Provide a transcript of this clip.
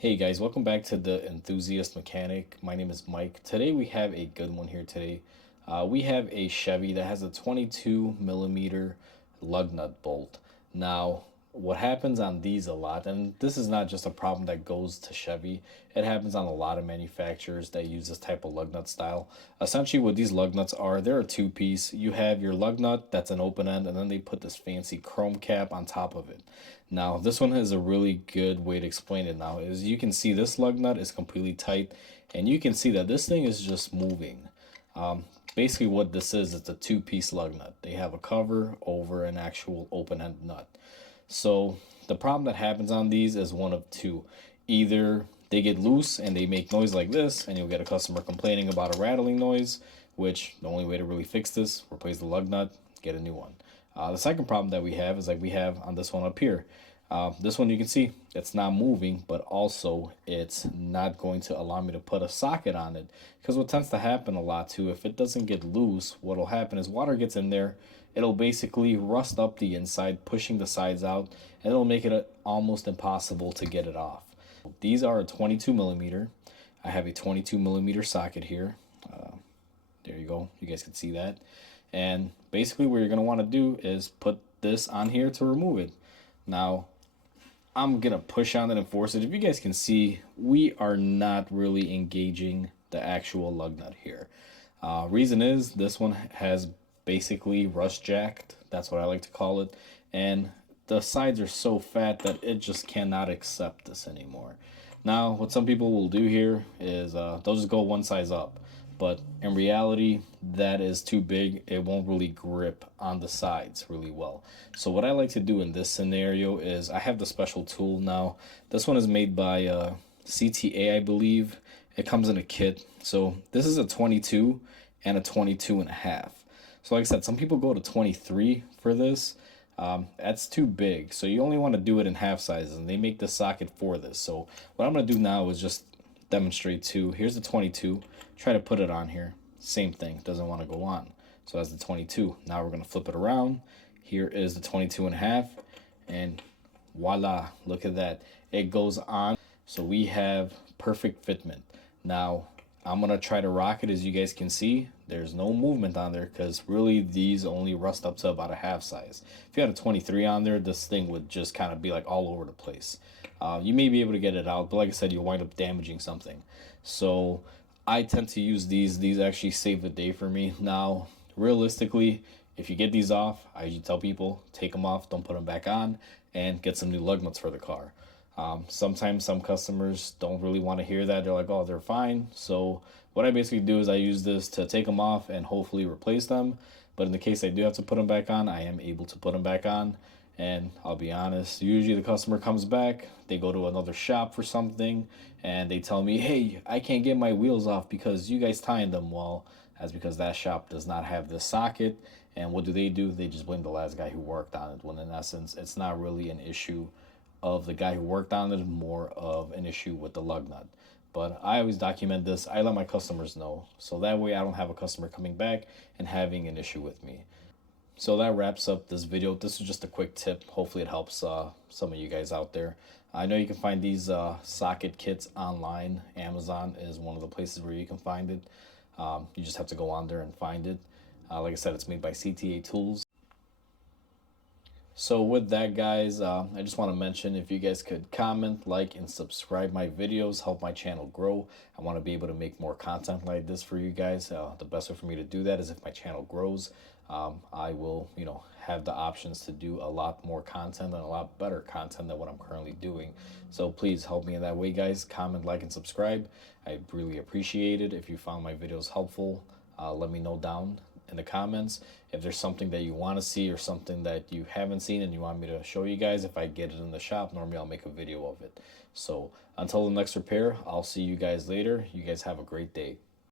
Hey guys, welcome back to the Enthusiast Mechanic. My name is Mike. Today we have a good one here today. We have a Chevy that has a 22 millimeter lug nut bolt. Now, what happens on these a lot, and this is not just a problem that goes to Chevy, it happens on a lot of manufacturers that use this type of lug nut style. Essentially, what these lug nuts are, they're a two-piece. You have your lug nut that's an open end, and then they put this fancy chrome cap on top of it. Now, this one is a really good way to explain it now. Is you can see this lug nut is completely tight, and you can see that this thing is just moving. Basically, what this is, it's a two-piece lug nut. They have a cover over an actual open-end nut. So the problem that happens on these is one of two. Either they get loose and they make noise like this, and you'll get a customer complaining about a rattling noise, which the only way to really fix this, replace the lug nut, get a new one. The second problem that we have is like we have on this one up here. This one you can see it's not moving, but also it's not going to allow me to put a socket on it. Because what tends to happen a lot too, if it doesn't get loose, what'll happen is water gets in there, it'll basically rust up the inside, pushing the sides out, and it'll make it almost impossible to get it off. These are a 22 millimeter. I have a 22 millimeter socket here. There you go. You guys can see that. And basically what you're going to want to do is put this on here to remove it. Now, I'm going to push on it and force it. If you guys can see, we are not really engaging the actual lug nut here. Reason is this one has basically rust jacked. That's what I like to call it. And the sides are so fat that it just cannot accept this anymore. Now, what some people will do here is they'll just go one size up. But in reality, that is too big. It won't really grip on the sides really well. So what I like to do in this scenario is I have the special tool now. This one is made by CTA, I believe. It comes in a kit. So this is a 22 and a 22 and a half. So like I said, some people go to 23 for this. That's too big. So you only want to do it in half sizes, and they make the socket for this. So what I'm going to do now is just demonstrate too. Here's the 22. Try to put it on here. Same thing. Doesn't want to go on. So that's the 22. Now we're going to flip it around. Here is the 22 and a half. And voila. Look at that. It goes on. So we have perfect fitment. Now I'm going to try to rock it. As you guys can see, there's no movement on there because really these only rust up to about a half size. If you had a 23 on there, this thing would just kind of be like all over the place. You may be able to get it out, but like I said, you'll wind up damaging something. So I tend to use these. These actually save the day for me. Now, realistically, if you get these off, I usually tell people, take them off, don't put them back on, and get some new lug nuts for the car. Sometimes some customers don't really want to hear that. They're like, oh, they're fine. So what I basically do is I use this to take them off and hopefully replace them. But in the case I do have to put them back on, I am able to put them back on. And I'll be honest, usually the customer comes back, they go to another shop for something, and they tell me, hey, I can't get my wheels off because you guys tied them. Well, that's because that shop does not have this socket. And what do? They just blame the last guy who worked on it, when in essence, it's not really an issue of the guy who worked on it, more of an issue with the lug nut. But I always document this. I let my customers know. So that way I don't have a customer coming back and having an issue with me. So that wraps up this video. This is just a quick tip. Hopefully it helps some of you guys out there. I know you can find these socket kits online. Amazon is one of the places where you can find it. You just have to go on there and find it. Like I said, it's made by CTA Tools. So with that, guys, I just want to mention, if you guys could comment, like, and subscribe my videos, help my channel grow. I want to be able to make more content like this for you guys. The best way for me to do that is if my channel grows. I will, have the options to do a lot more content and a lot better content than what I'm currently doing. So please help me in that way, guys. Comment, like, and subscribe. I really appreciate it. If you found my videos helpful, let me know down in the comments if there's something that you want to see or something that you haven't seen and you want me to show you guys. If I get it in the shop, normally I'll make a video of it. So until the next repair, I'll see you guys later. You guys have a great day.